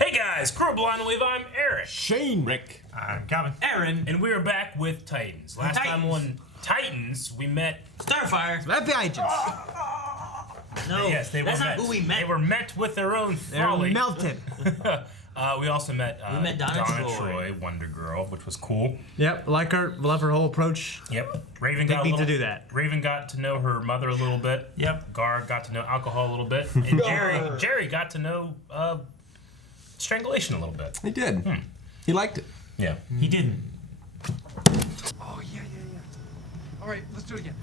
Hey guys, Crowbar on the Wave, I'm Eric. Shane. Rick. I'm Calvin. Aaron. And we're back with Titans. Last time on Titans, we met... Starfire. Some FBI agents. No, yes, they that's were not met. who we met. They were met with their own They're folly. melted. We also met, Donna Troy, Wonder Girl, which was cool. Yep, like her, love her whole approach. Yep. Raven They got need to do that. Raven got to know her mother a little bit. Yep. Gar got to know alcohol a little bit. And Jerry got to know strangulation a little bit. He did. He liked it. Yeah. He didn't. Oh, yeah. All right, let's do it again.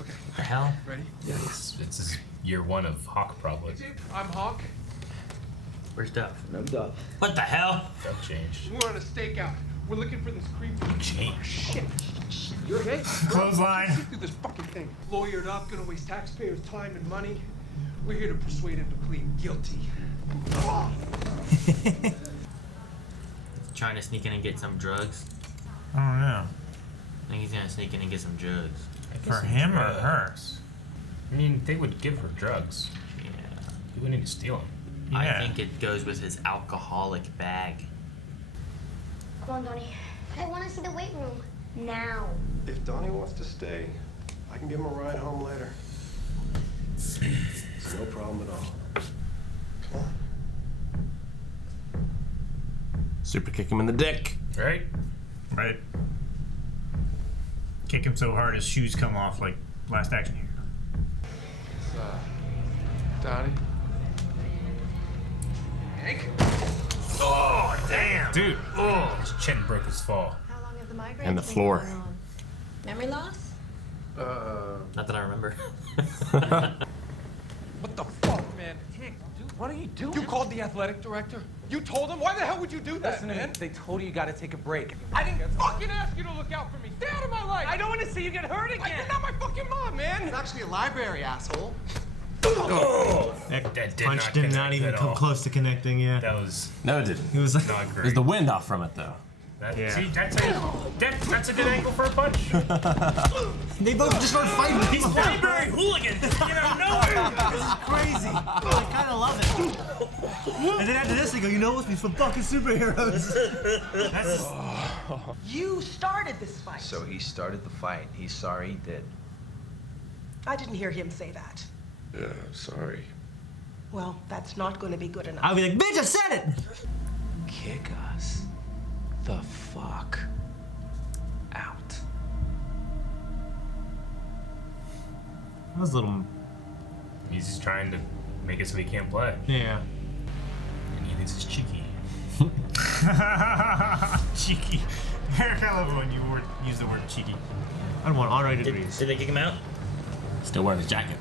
Okay. The hell? Ready? Yeah, it's his year one of Hawk, probably. I'm Hawk. Where's Dove? No Dove. What the hell? That changed. We're on a stakeout. We're looking for this creep. Changed. Shit. You're okay? Clothesline. Let's get through this fucking thing. Lawyered up, gonna waste taxpayers' time and money. We're here to persuade him to plead guilty. Trying to sneak in and get some drugs. I don't know. I think he's gonna sneak in and get some drugs. For him or hers? I mean, they would give her drugs. Yeah. You wouldn't need to steal them. Yeah. I think it goes with his alcoholic bag. Come on, Donnie. I want to see the weight room. Now. If Donnie wants to stay, I can give him a ride home later. It's no problem at all. Super kick him in the dick. Right? Right. Kick him so hard his shoes come off like Last Action Hero. Donnie? Hank? Oh, damn! Dude. Oh, his chin broke his fall. How long have the migraines And the been floor. going on? Memory loss? Not that I remember. What the fuck, man? Hank, dude, what are you doing? You called the athletic director? You told him? Why the hell would you do that, Listen to me. man? They told you gotta take a break. I didn't fucking ask you to look out for me. Stay out of my life! I don't want to see you get hurt again. You're not my fucking mom, man! It's actually a library, asshole. Oh! That did punch not did connect not even at come all. close to connecting, yeah. That was No, it didn't. It was like, not There's great. the wind off from it, though. That, see, that's a good angle for a punch. they both just started fighting. These library hooligans get out of nowhere. This is crazy. I kind of love it. And then after this, they go, you know what's be some fucking superheroes. That's You started this fight. So he started the fight. He's sorry he did. I didn't hear him say that. Yeah, sorry. Well, that's not going to be good enough. I'll be like, bitch, I said it. Kick us the fuck out. That was a little. He's just trying to make it so he can't play. Yeah. And he thinks it's cheeky. Cheeky. Eric, I love it when you use the word cheeky. I don't want honorary degrees. Did they kick him out? Still wearing his jacket.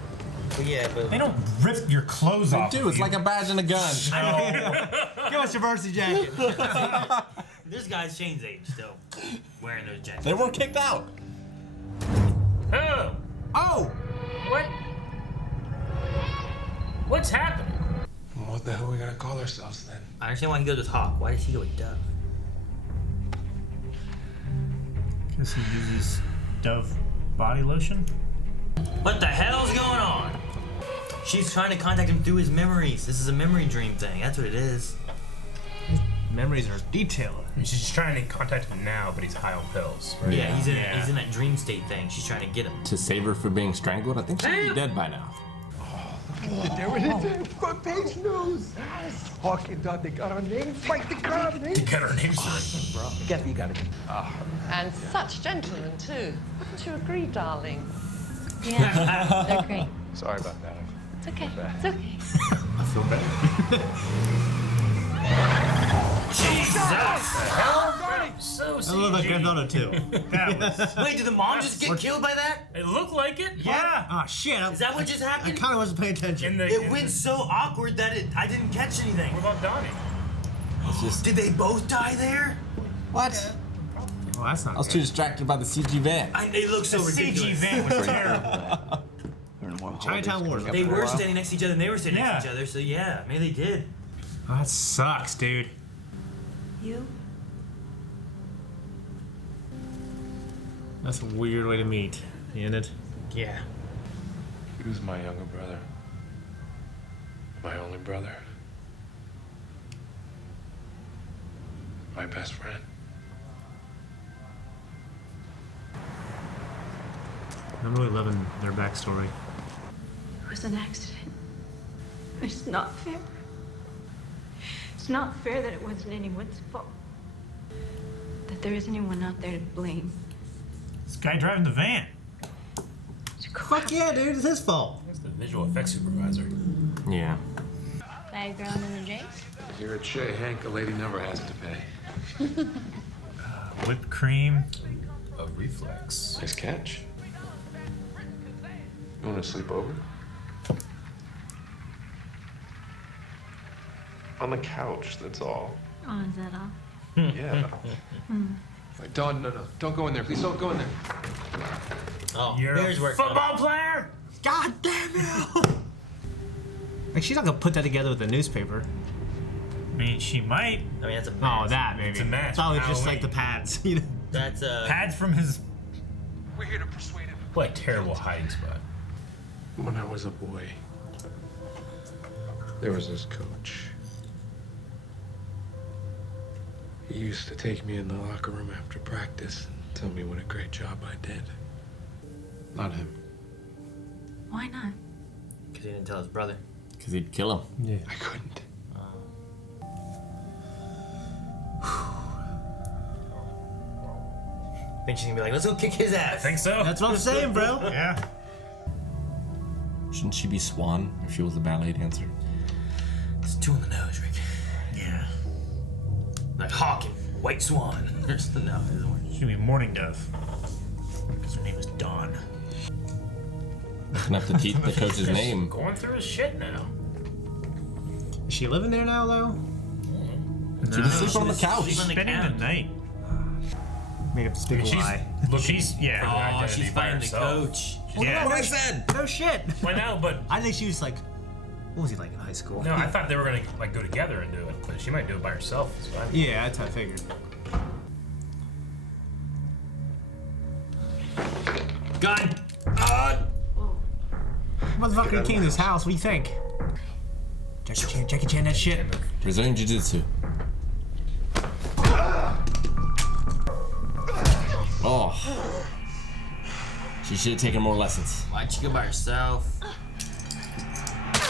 Well, yeah, but They don't rip your clothes They off. do. It's like a badge and a gun. Give us your varsity jacket. this guy's Shane's age still wearing those jackets. They weren't kicked out. Oh! Oh! What? What's happening? What the hell are we gonna call ourselves then? I understand why he goes with Hawk. Why does he go with Dove? Because he uses Dove body lotion. What the hell's going on? She's trying to contact him through his memories. This is a memory dream thing. That's what it is. Memories are detailed. I mean, she's just trying to contact him now, but he's high on pills. Right? Yeah, he's in Yeah. he's in that dream state thing. She's trying to get him. To save her for being strangled, I think she'd be dead by now. There it is. Front page news. Hawk and Dud, they got our names right. They got our names. Got her name right. Together you gotta be. And such gentlemen, too. Wouldn't you agree, darling? Yeah, they're great. Sorry about that. It's okay. It's okay. I feel bad. Jesus! So I love that Grand Theft Auto too. Wait, did the mom just get killed by that? It looked like it. Yeah. Oh shit. Is that what just I happened? kind of wasn't paying attention. It went so awkward that I didn't catch anything. What about Donnie? It's just. Did they both die there? What? Oh, that's not. I was too distracted by the CG van. It looks so ridiculous. CG van was terrible. Chinatown Wars. They were standing next to each other and they were standing next to Yeah. each other, so yeah, maybe they did. Oh, that sucks, dude. You? That's a weird way to meet, isn't it? Yeah. He was my younger brother. My only brother. My best friend. I'm really loving their backstory. It was an accident. It's not fair. It's not fair that it wasn't anyone's fault. That there isn't anyone out there to blame. This guy driving the van. Fuck yeah, dude, it's his fault. That's the visual effects supervisor. Yeah. Bag ground in the Jakes? If you're at Shea Hank, a lady never has to pay. Whipped cream. A reflex. Nice catch. You want to sleep over? On the couch, that's all. Oh, is that all? Yeah. Wait, Dawn, no. Don't go in there. Please don't go in there. Oh, You're here's a where football player? God damn it! Like, she's not gonna put that together with a newspaper. I mean, she might. I mean, that's a Oh, mask. that maybe. It's a mask Oh, from it's just like Halloween. the pads, you know. That's Pads from his. We're here to persuade him. What a terrible hiding spot. When I was a boy, there was this coach. He used to take me in the locker room after practice and tell me what a great job I did. Not him. Why not? because he didn't tell his brother. Because he'd kill him. Yeah. I couldn't. Think she's gonna be like, let's go kick his ass. I think so. That's what I'm saying, bro. Yeah. Shouldn't she be Swan if she was a ballet dancer? It's two on the nose, Rick. Yeah. Like Hawk and White Swan. No, it doesn't work. She'd be Morning Dove. Because her name is Dawn. Looking up the coach's name. Going through his shit now. Is she living there now, though? She was sleeping on the couch. She's on the Spending couch. the night. Made up this big lie. She's Yeah. for her Oh, identity she's by fighting the herself. coach. Yeah. What I said. No shit. Well, no, but I think she was like, what was he like in high school? no, I thought they were gonna like go together and do it, but she might do it by herself. Is what I mean. Yeah, that's how I figured. Gun. Motherfucker king of this house, what do you think? Jackie Chan, that shit. Brazilian Jiu-Jitsu. Oh. She should have taken more lessons. Why'd she go by herself?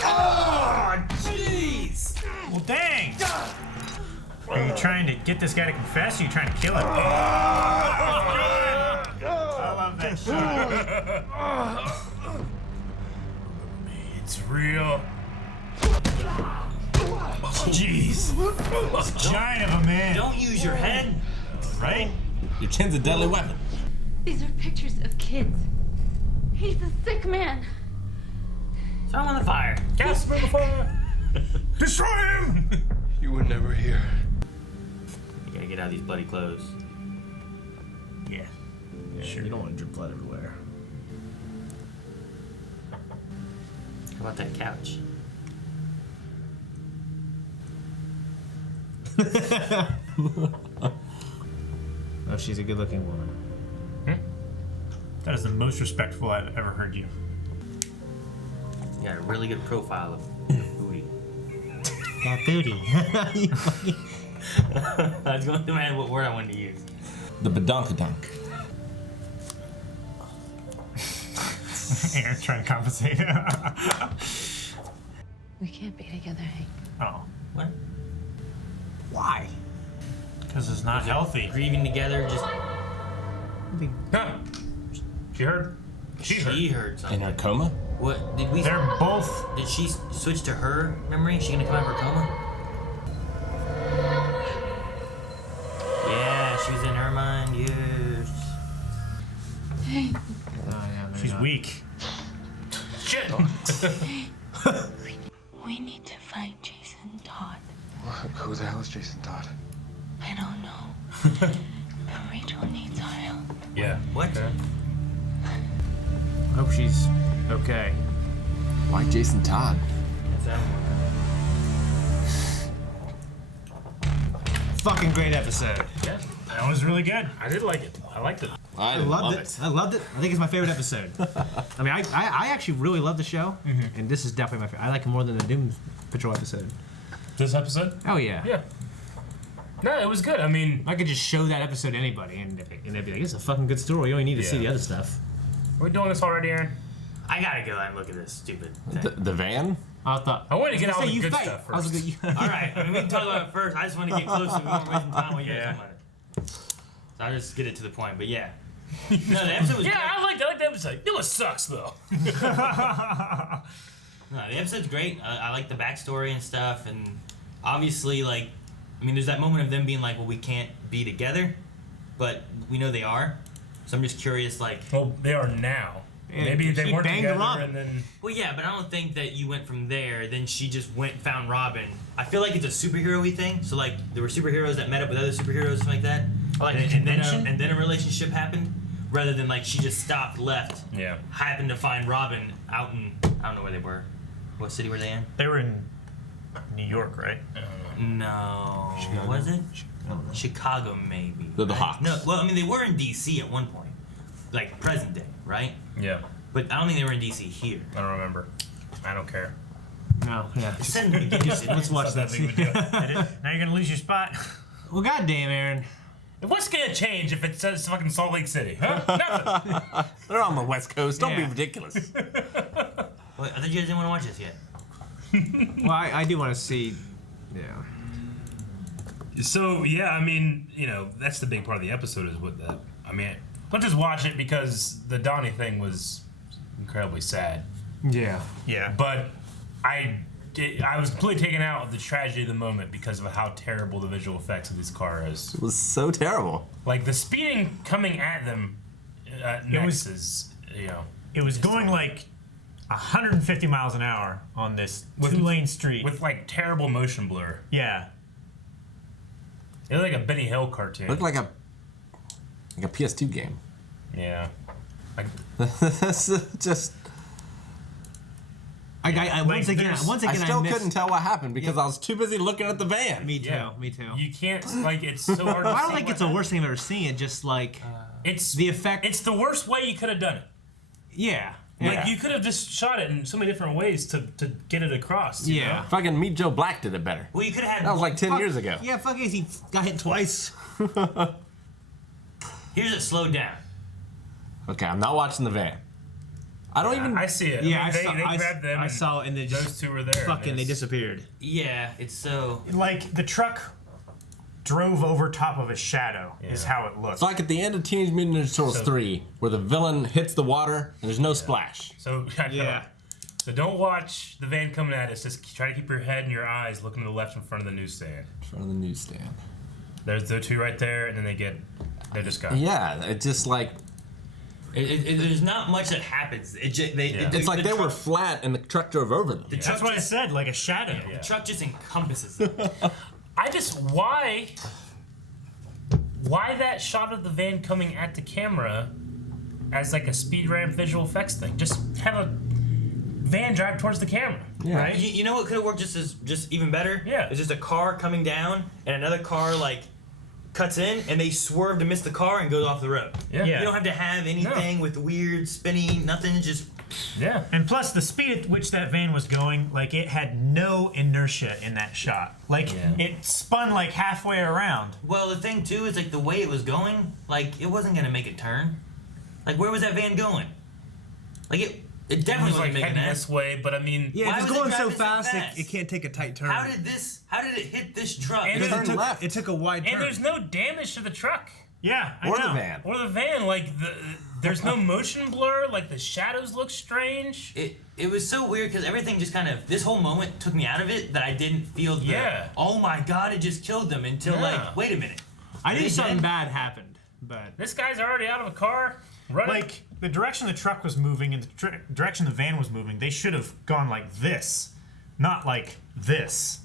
Oh, jeez. Well, dang. Are you trying to get this guy to confess? Or are you trying to kill him? I love that shot. It's real. Jeez. Giant of a man. Don't use your head. Right? Your chin's a deadly weapon. These are pictures of kids. He's a sick man. Throw him on the fire. Cast him in the fire. Destroy him! You were never here. You gotta get out of these bloody clothes. Yeah. Sure. You don't want to drip blood everywhere. How about that couch? Oh, she's a good-looking woman. That is the most respectful I've ever heard you. You got a really good profile of booty. Got booty. I was going through my head what word I wanted to use. The badonkadonk. Aaron's trying to compensate. We can't be together, Hank. Oh. What? Why? Because it's not healthy. Grieving together, just. Huh. She heard. She heard something. In her coma? What did we? They're both. Did she switch to her memory? Is she gonna come out of her coma? Yeah, she was in her mind. Yes. Hank. She's weak. Shit. We need to find Jason Todd. Who the hell is Jason Todd? I don't know. But Rachel needs our help. Yeah. What? Okay. Hope she's okay. Why Jason Todd? Fucking great episode. Yeah. That was really good. I did like it. I liked it. I loved it. I loved it. I think it's my favorite episode. I mean, I actually really love the show, and this is definitely my favorite. I like it more than the Doom Patrol episode. This episode? Oh yeah. Yeah. No, it was good. I mean, I could just show that episode to anybody, and they'd be like, "It's a fucking good story. You only need to see the other stuff." Are we doing this already, Aaron? I gotta go and look at this stupid thing. The van? I want to get all the good stuff first. All right, I mean, we can talk about it first. I just want to get close so we weren't wasting time while you guys talking about it. So I'll just get it to the point. But yeah, no, the episode was. Yeah, I like the episode. You know what sucks though? No, the episode's great. I like the backstory and stuff, and obviously, like, I mean, there's that moment of them being like, well, we can't be together, but we know they are. So I'm just curious, like. Well, they are now. Maybe they weren't together and then. Well, yeah, but I don't think that you went from there. Then she just went and found Robin. I feel like it's a superhero-y thing. So like there were superheroes that met up with other superheroes, something like that. Like and then a relationship happened, rather than like she just stopped, left. Yeah. Happened to find Robin out in I don't know where they were. What city were they in? They were in New York, right? No. Chicago. Was it? Chicago, maybe. They're the Hawks. No. Well, I mean, they were in D.C. at one point, like present day, right? Yeah. But I don't think they were in D.C. here. I don't remember. I don't care. No, yeah. It said in the beginning. Let's watch that. Now you're gonna lose your spot. Well, goddamn, Aaron. What's gonna change if it says fucking Salt Lake City? Huh? Nothing. They're on the West Coast. Don't be Yeah. ridiculous. Wait, I thought you guys didn't want to watch this yet. Well, I do want to see. Yeah. So yeah, I mean, you know, that's the big part of the episode is what the. I mean, let's just watch it because the Donnie thing was incredibly sad. Yeah. Yeah. But I was completely taken out of the tragedy of the moment because of how terrible the visual effects of this car is. It was so terrible. Like the speeding coming at them next is, you know. It was going like 150 miles an hour on this two-lane street. With like terrible motion blur. Yeah. It looked like a Benny Hill cartoon. It looked like a PS2 game. Yeah. Like, just. Once again, I still couldn't tell what happened because I was too busy looking at the van. Me too. Yeah. Me too. You can't like it's so hard. I don't think it's the worst thing I've ever seen. It just like it's the effect. It's the worst way you could have done it. Yeah. Like you could have just shot it in so many different ways to get it across. You know? Fucking Meet Joe Black did it better. Well, you could have had. That was like 10 years ago. Yeah, fuck it. He got hit twice. Here's it slowed down. Okay, I'm not watching the van. I don't even. I see it. Yeah, I mean, they grabbed them. I saw it, and they just those two were there. fucking they disappeared. Yeah, it's so. Like the truck drove over top of a shadow is how it looked. It's like at the end of Teenage Mutant Ninja Turtles 3, where the villain hits the water and there's no splash. So Yeah. So don't watch the van coming at us. Just try to keep your head and your eyes looking to the left in front of the newsstand. In front of the newsstand. There's the two right there, and then they're just gone. Yeah, it just like. There's not much that happens. It's like they were flat and the truck drove over them. That's what I said, like a shadow. The truck just encompasses them. I just why that shot of the van coming at the camera as like a speed ramp visual effects thing? Just have a van drive towards the camera, right? You know what could have worked just even better? Yeah. It's just a car coming down and another car like cuts in and they swerve to miss the car and goes off the road. Yeah. You don't have to have anything with weird spinning, nothing. Just Yeah. And plus, the speed at which that van was going, like, it had no inertia in that shot. Like, it spun, like, halfway around. well, the thing too is like the way it was going, like it wasn't gonna make a turn. Like where was that van going? Like it definitely It was wasn't like making heading that. this way, but I mean, Yeah, Why if it's was it going so driving so fast, fast? it can't take a tight turn. How did it hit this truck? And it took a wide turn. and there's no damage to the truck Yeah, I Or know. the van. or the van. Like there's no motion blur. Like the shadows look strange. It was so weird because everything just kind of this whole moment took me out of it that I didn't feel the oh my god it just killed them until like wait a minute. I knew They something dead? bad happened, but This guy's already out of a car. Running. Like, the direction the truck was moving and the direction the van was moving, they should have gone like this, not like this.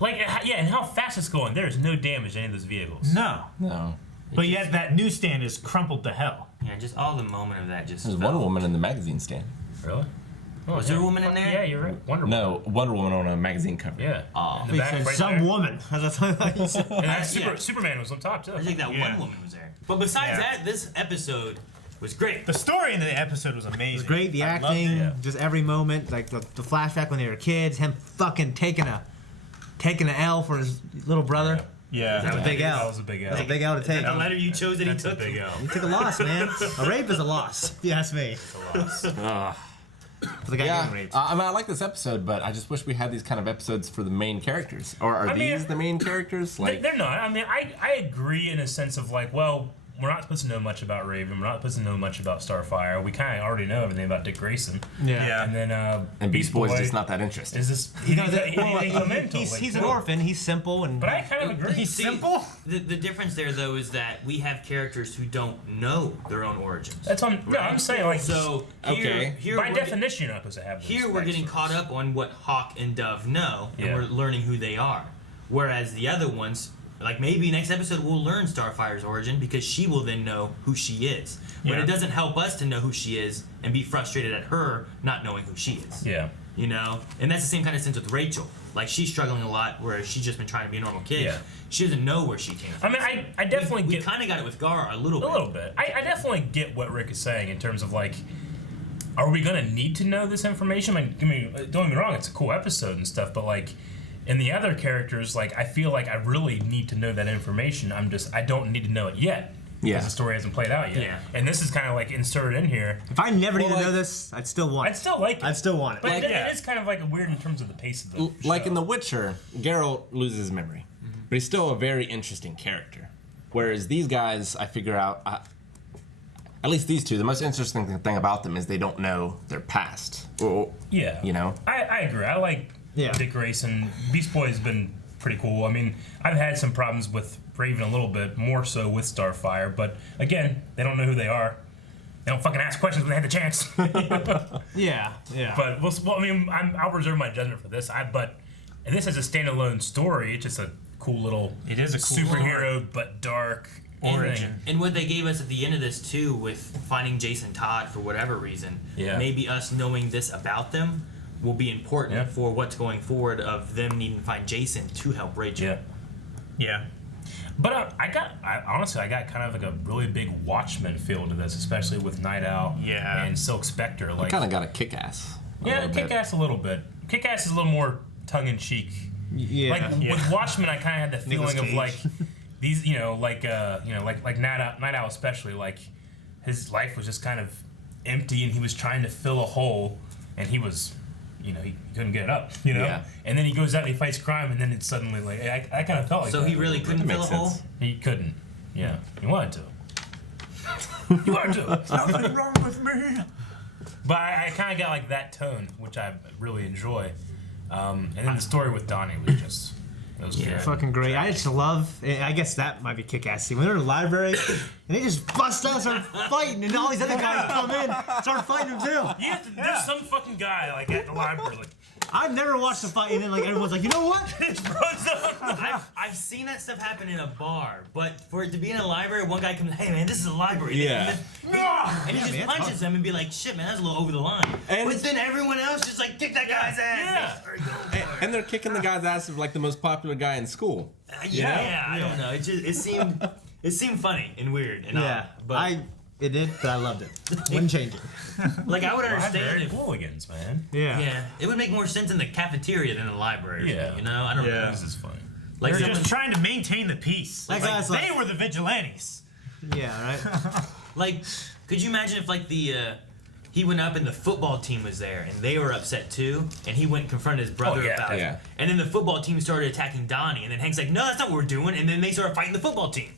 Like, yeah, and how fast it's going. There's no damage to any of those vehicles. No. No. But yet that newsstand is crumpled to hell. Yeah, just all the moment of that just. There's felt- one woman in the magazine stand. Really? Was there a woman in there? Yeah, you're right. Wonder Woman. No, Wonder Woman on a magazine cover. Yeah. Oh. In the back, said right some there. woman. That's what you said. And that Superman was on top too. I think that one woman was there. But besides that, this episode was great. The story in the episode was amazing. It was great. The I loved acting, it. just every moment, like the flashback when they were kids, him fucking taking a taking an L for his little brother. Yeah. That's a big L. That was a big L. That's a big L to take. The letter you chose that he That's a took. big L. You took a loss, man. A rape is a loss, if you ask me. It's a loss. For the guy Yeah, getting raped. I mean, I like this episode, but I just wish we had these kind of episodes for the main characters. Or are these the main characters? Like, They're not. I mean, I agree in a sense of like, well, we're not supposed to know much about Raven. We're not supposed to know much about Starfire. We kind of already know everything about Dick Grayson. Yeah. And then and Beast Boy's just not that interested. Is this? He didn't come in till He's like an orphan. He's simple and. But I kind of agree. He's See, simple. The difference there, though, is that we have characters who don't know their own origins. That's on. No, I'm saying like. So here by we're definition, you're not supposed to have. Those Here we're getting backstories. caught up on what Hawk and Dove know, and Yeah. we're learning who they are. Whereas the other ones, like maybe next episode we'll learn Starfire's origin because she will then know who she is. But Yeah. it doesn't help us to know who she is and be frustrated at her not knowing who she is. Yeah. You know? And that's the same kind of sense with Rachel. Like she's struggling a lot whereas she's just been trying to be a normal kid. Yeah. She doesn't know where she came from. I mean, I definitely we get. kind of got it with Gar a little bit. A little bit. I definitely get what Rick is saying in terms of like, are we gonna need to know this information? I mean, don't get me wrong, it's a cool episode and stuff, but like, in the other characters, like, I feel like I really need to know that information. I don't need to know it yet. Yeah. Because the story hasn't played out yet. Yeah. And this is kind of like inserted in here. If I never need to like- know this, I'd still want it. I'd still like it. I'd still want it. But Like, it is kind of like weird in terms of the pace of the like show. in The Witcher, Geralt loses his memory, but he's still a very interesting character. Whereas these guys, I figure out, at least these two, the most interesting thing about them is they don't know their past. Or, Yeah. you know? I agree. I like Dick Grayson. Beast Boy has been pretty cool. I mean, I've had some problems with Raven a little bit, more so with Starfire, but again, they don't know who they are. They don't fucking ask questions when they have the chance. Yeah. But I mean, I'll reserve my judgment for this. And this is a standalone story. It's just a cool little. It is a cool superhero, but dark origin. And what they gave us at the end of this too, with finding Jason Todd for whatever reason, maybe us knowing this about them will be important for what's going forward of them needing to find Jason to help Rachel. Yeah. But honestly, I got kind of like a really big Watchmen feel to this, especially with Night Owl and Silk Spectre. Like, kind of got a Kick-Ass. Kick-Ass a little bit. Kick-Ass is a little more tongue-in-cheek. Yeah. Like with Watchmen, I kind of had the Nicolas feeling of like Cage. these, like Night Owl especially, like his life was just kind of empty, and he was trying to fill a hole, and he was. He couldn't get it up, Yeah. And then he goes out and he fights crime, and then it's suddenly like, I kind of felt like So that. he really couldn't fill a hole? He couldn't. Yeah. He wanted to. He wanted to. There's nothing wrong with me. But I kind of got like that tone, which I really enjoy. And then the story with Donnie was just... It was good. Fucking great. I just love. I guess that might be kick-ass scene. When they're in the library and they just bust out, start fighting, and all these other guys come in, start fighting them too. There's some fucking guy like at the library like. I've never watched a fight and then like everyone's like, you know what? I've seen that stuff happen in a bar, but for it to be in a library, one guy comes, hey man, this is a library. Yeah. And he just punches them and be like, shit man, that's a little over the line. But then everyone else just like, kick that guy's ass. And they're kicking the guy's ass of like the most popular guy in school. I don't know. It seemed funny and weird and odd, but it did, but I loved it. Wouldn't change it. Like I would understand if hooligans, man. Yeah. It would make more sense in the cafeteria than in the library. Or something, you know, I don't know. This is funny. Like They're just trying to maintain the peace. That Like, guy's they were the vigilantes. Yeah, right. Like, could you imagine if like he went up and the football team was there and they were upset too, and he went and confronted his brother about it, and then the football team started attacking Donnie, and then Hank's like, no, that's not what we're doing, and then they started fighting the football team.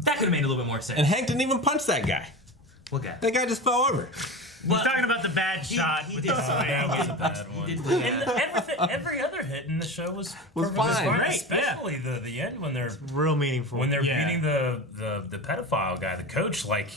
That could have made a little bit more sense. And Hank didn't even punch that guy. What guy? That guy just fell over. He's talking about the bad shot. He with did the that was a bad one. And every other hit in the show was perfectly fine. Great, especially the end when they're real meaningful. When they're beating the pedophile guy, the coach. Like,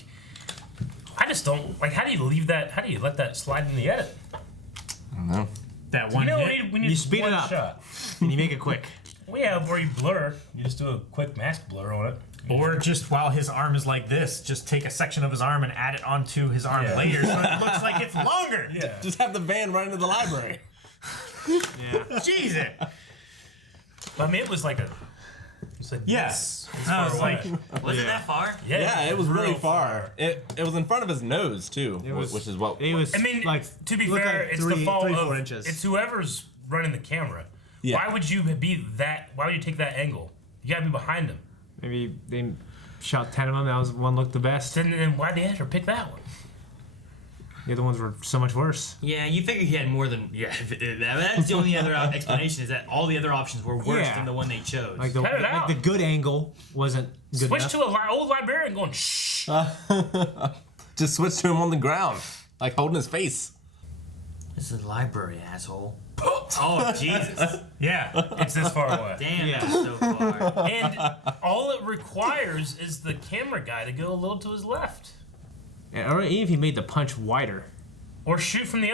I just don't like. How do you leave that? How do you let that slide in the edit? I don't know. That one hit. We need You speed it up. shot. And you make it quick. Well, yeah, where you blur. You just do a quick mask blur on it. Or just while his arm is like this, just take a section of his arm and add it onto his arm later so it looks like it's longer. Yeah. Just have the van run into the library. Jesus. But, I mean, it was like Yes. This far was away. like, Was it that far? Yeah, it was really real far. It was in front of his nose too, It was- which is what. It was. I mean, like to be look fair, like it's the fault 3-4 of inches. it's whoever's running the camera. Yeah. Why would you be that? Why would you take that angle? You gotta be behind him. Maybe they shot 10 of them. That was one looked the best. Then why the editor pick that one? The other ones were so much worse. Yeah, you figure he had more than. Yeah, that's the only other explanation is that all the other options were worse than the one they chose. Like the good angle wasn't good Switch enough. to an old librarian going shh. Just switch to him on the ground, like holding his face. This is a library, asshole. Oh, Jesus. Yeah, it's this far away. Damn, that's so far. And all it requires is the camera guy to go a little to his left. Yeah, or even if he made the punch wider. Or shoot from the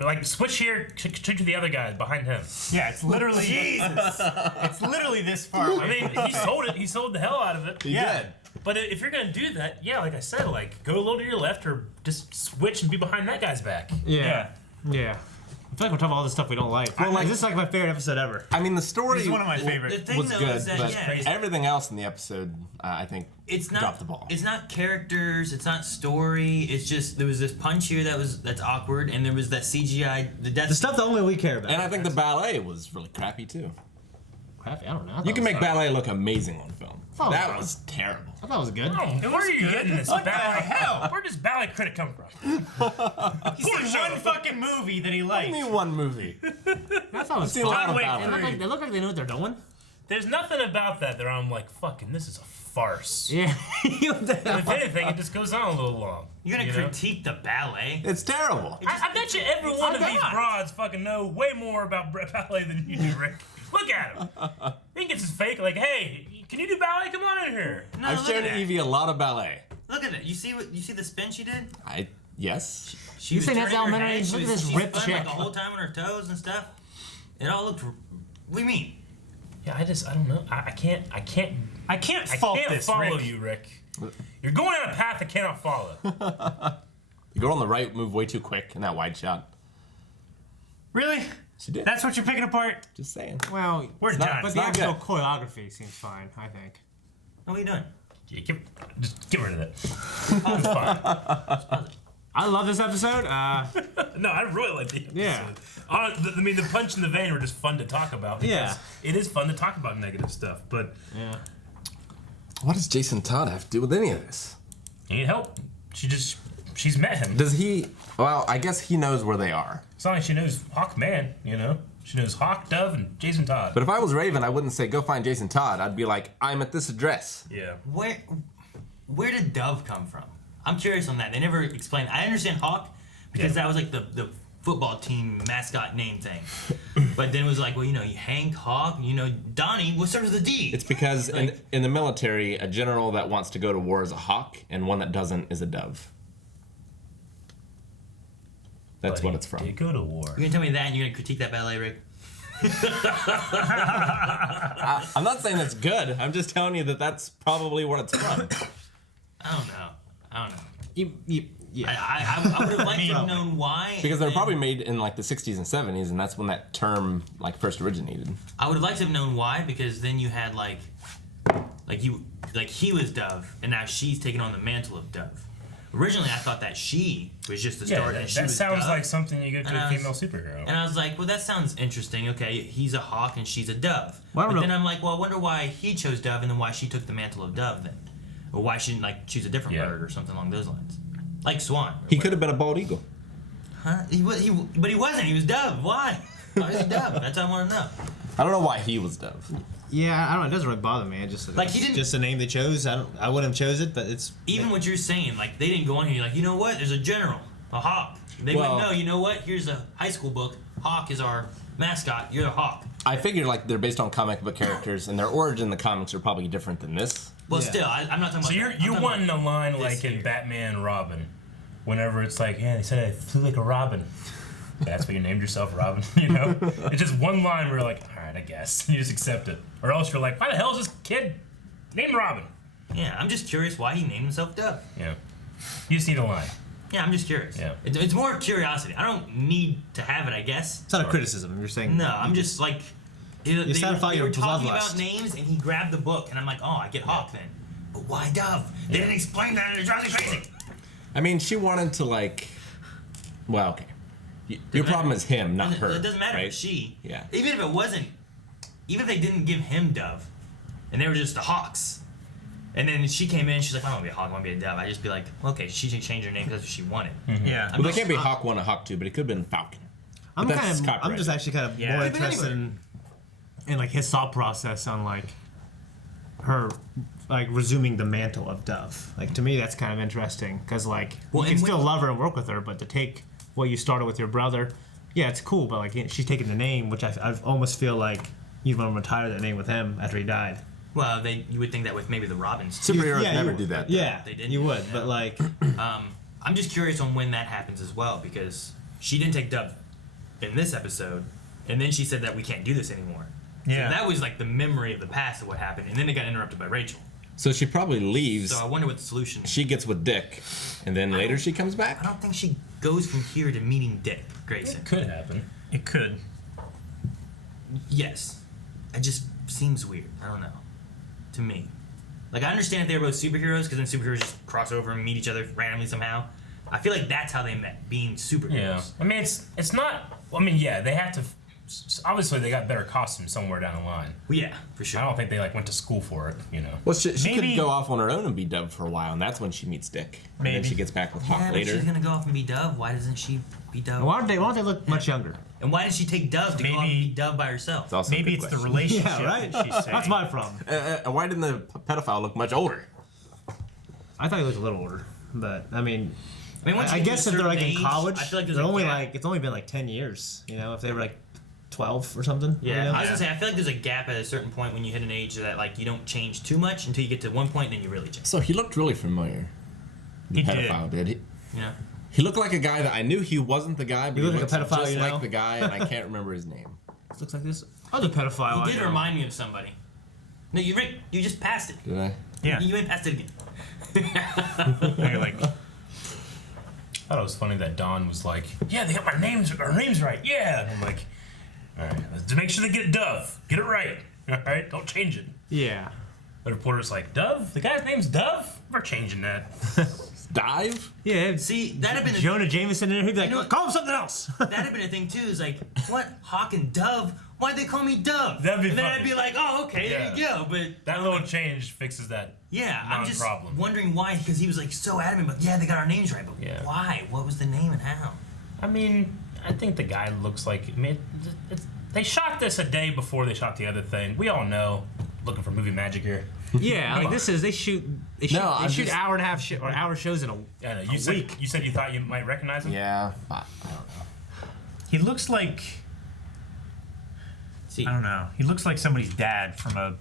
like switch here, shoot to the other guy behind him. Yeah, it's literally Jesus. It's literally this far away. I mean, he sold it. He sold the hell out of it. He did. But if you're gonna do that, yeah, like I said, like go a little to your left or just switch and be behind that guy's back. Yeah. I feel like we're talking about all the stuff we don't like. Well, like, this is like my favorite episode ever. I mean, the story It's one of my favorites. The thing, was though, good, is that, but yeah, everything else in the episode, I think, it's not dropped the ball. It's not characters. It's not story. It's just there was this punch here that's awkward, and there was that CGI. The stuff that only we care about. And I think the ballet was really crappy too. Crappy? I don't know. You can make ballet look amazing on film. Oh, That wow. was terrible. I thought it was good. And where are you getting this ballet? Hell, where does ballet critic come from? He's seen one fucking movie that he liked. Only one movie. I thought it was I've seen a lot fun. of Wait, ballet. they look like they know what they're doing. There's nothing about that I'm like, fucking, this is a farce. Yeah. And if anything, it just goes on a little long. You're gonna critique the ballet? It's terrible. I bet you every one of these broads fucking know way more about ballet than you do, Rick. Look at him. He gets his fake like, hey, can you do ballet? Come on in here. No, I've look shown at that. Evie a lot of ballet. Look at it. You see the spin she did? Yes. She You was saying that's turning her elementary? head, Look at she this was ripped spun, like, chick. the whole time on her toes and stuff. It all looked. What do you mean? Yeah, I don't know. I can't fault this, follow Rick. you, Rick. You're going on a path I cannot follow. You go on the right, move way too quick in that wide shot. Really? She did. That's what you're picking apart? Just saying. Well, We're done. but the actual choreography seems fine, I think. What are you doing? Yeah, just get rid of it. It's fine. I love this episode. No, I really like the episode. Yeah. I mean, the punch in the vein were just fun to talk about. Because Yeah. it is fun to talk about negative stuff, but Yeah. What does Jason Todd have to do with any of this? he need help. She's met him. Does he? Well, I guess he knows where they are. It's not like she knows Hawk Man, you know? She knows Hawk, Dove, and Jason Todd. But if I was Raven, I wouldn't say go find Jason Todd. I'd be like, I'm at this address. Yeah. Where did Dove come from? I'm curious on that. They never explained. I understand Hawk because that was like the football team mascot name thing. But then it was like, well, Hank, Hawk, Donnie, what starts with a D? It's because in the military, a general that wants to go to war is a hawk, and one that doesn't is a dove. That's what it's from. Did go to war. You're gonna tell me that and you're gonna critique that ballet, Rick? I'm not saying that's good. I'm just telling you that that's probably where it's from. I don't know. Yeah. I would have liked to have known why. Because they were probably made in like the 60s and 70s, and that's when that term like first originated. I would have liked to have known why, because then you had he was Dove, and now she's taking on the mantle of Dove. Originally, I thought that she was just the start, and she that was sounds Dove. like something you go to a female superhero. And I was like, well, that sounds interesting. Okay, he's a hawk and she's a dove. Well, I don't but know. then I'm like, well, I wonder why he chose Dove, and then why she took the mantle of Dove then, or why she didn't choose a different bird or something along those lines, like Swan. He could have been a bald eagle. Huh? But he wasn't. He was Dove. Why? Why is he Dove? That's what I want to know. I don't know why he was Dove. Yeah, I don't know. It doesn't really bother me. It just Like, he didn't- just the name they chose. I wouldn't have chose it, but it's Even what you're saying, like they didn't go on here. Like, you know what? There's a general, a hawk. They Well- went, no. You know what? Here's a high school book. Hawk is our mascot. You're the hawk. I figured like they're based on comic book characters, and their origin in the comics are probably different than this. Well, still, I'm not talking about. So you're wanting a line like in Batman and Robin, whenever it's like, yeah, they said I flew like a robin. That's what you named yourself, Robin. You know, it's just one line where you're like, all right, I guess you just accept it, or else you're like, why the hell is this kid named Robin? Yeah, I'm just curious why he named himself Dove. Yeah, you just need a line. Yeah, I'm just curious. Yeah, it's more curiosity. I don't need to have it, I guess. It's not a criticism. You're saying No, I'm just like. They satisfy were your talking bloodlust. about names, and he grabbed the book, and I'm like, oh, I get Hawk then. But why Dove? They didn't explain that, and it drives me crazy. I mean, she wanted to like, well, okay. Your problem is him, not her. It doesn't matter right? if she. Yeah. Even if it wasn't, even if they didn't give him Dove, and they were just the Hawks, and then she came in, she's like, I don't want to be a Hawk, I want to be a Dove. I'd just be like, well, okay, she should change her name because she wanted. Yeah. Well, they can't be Hawk 1 or Hawk 2, but it could have been Falcon. I'm But that's I'm just copyrighted. actually kind of Yeah. more It could've been interested in like his thought process on like her like resuming the mantle of Dove. Like to me, that's kind of interesting because like Well, you can and still when- love her and work with her, but to take what you started with your brother, yeah, it's cool. But like she's taking the name, which I almost feel like you'd want to retire that name with him after he died. Well, you would think that with maybe the Robins. Superheroes Yeah, never you- do that. Yeah, They didn't You do would, that. but like I'm just curious on when that happens as well because she didn't take Dove in this episode, and then she said that we can't do this anymore. Yeah. So that was like the memory of the past of what happened, and then it got interrupted by Rachel. So she probably leaves. So I wonder what the solution is. She gets with Dick, and then later she comes back. I don't think she goes from here to meeting Dick Grayson. It could happen. It could. Yes. It just seems weird. I don't know. To me. Like, I understand if they were both superheroes, because then superheroes just cross over and meet each other randomly somehow. I feel like that's how they met, being superheroes. Yeah. I mean, it's not. I mean, yeah, they had to. Obviously, they got better costumes somewhere down the line. Well, yeah, for sure. I don't think they like went to school for it. You know. Well, she Maybe- could go off on her own and be Dove for a while, and that's when she meets Dick. And then Maybe. she gets back with Hawk Yeah, but later. she's gonna go off and be Dove. Why doesn't she be Dove? why don't they look much younger? And why did she take Dove to go off and be Dove by herself? It's also a Maybe good it's the question. relationship Yeah, right. that she's saying. That's my problem. Why didn't the pedophile look much older? I thought he looked a little older, but I mean. I mean, once I you get guess to a if they're like certain in age, college, I feel like there's they're a only gap. like it's only been like 10 years. You know, if they were like 12 or something. Yeah, you know? I was gonna say I feel like there's a gap at a certain point when you hit an age that like you don't change too much until you get to one point, then you really change. So he looked really familiar. The He did. pedophile did. You know? He looked like a guy that I knew he wasn't the guy, but He he looked looks like a pedophile, just you like know? the guy, and I can't remember his name. Looks like this other pedophile. He did remind me of somebody. No, you just passed it. Did I? Yeah. You ain't passed it again. You're like, I thought it was funny that Don was like, "Yeah, they got our names right. Yeah." And I'm like, "All right, let's make sure they get it Dove. Get it right. All right, don't change it." Yeah. The reporter's like, "Dove? The guy's name's Dove? We're changing that." Dive? Yeah. See, that'd have been Jonah Jameson in there. He'd be like, You know what? call him something else. that'd have been a thing too. Is like, what Hawk and Dove? Why'd they call me Dove? That'd be and then funny. I'd be like, oh, okay, Yeah. there you go. But That little change fixes that. yeah, I'm just non-problem. wondering why, because he was like so adamant. But yeah, they got our names right. But Yeah. why? What was the name and how? I mean, I think the guy looks like. I mean, they shot this a day before they shot the other thing. We all know. Looking for movie magic here. Yeah, like this is they shoot I'm shoot just- hour and a half or hour shows in a You a said week. you said you thought you might recognize him. Yeah. I don't know. he looks like, See, I don't know. He looks like somebody's dad from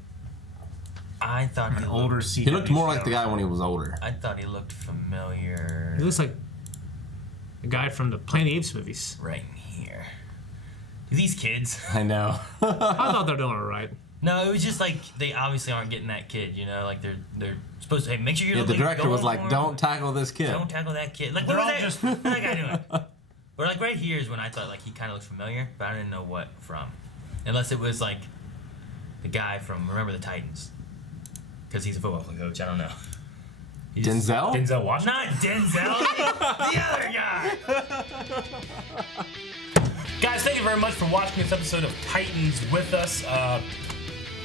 I thought an older CW He looked more like show. the guy when he was older. I thought he looked familiar. He looks like the guy from the Planet of the Apes movies. Right here. These kids. I know. I thought they're doing it right. No, it was just like they obviously aren't getting that kid. You know, like they're supposed to. Hey, make sure you're. Yeah, the like, director going was for like, him. "Don't tackle this kid." Don't tackle that kid. Like They're what all was that? just- What's that guy doing? But like right here is when I thought like he kind of looks familiar, but I didn't know what from, unless it was like the guy from Remember the Titans, because he's a football coach. I don't know. Denzel? Denzel Washington. Not Denzel. The other guy. Guys, thank you very much for watching this episode of Titans with us.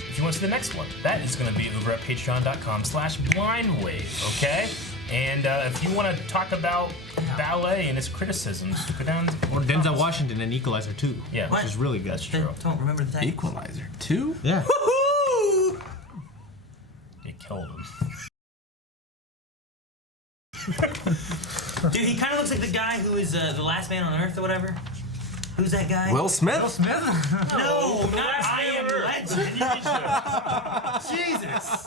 If you want to see the next one, that is going to be over at patreon.com/blindwave, okay? And if you want to talk about ballet and its criticisms, go down. Or Denzel Washington in Equalizer 2. Yeah. Which is really good. That's true. Don't remember the Titans. Equalizer 2? Yeah. You killed him. Dude, he kind of looks like the guy who is the last man on Earth or whatever. Who's that guy? Will Smith? No, not I Am Legend. Jesus.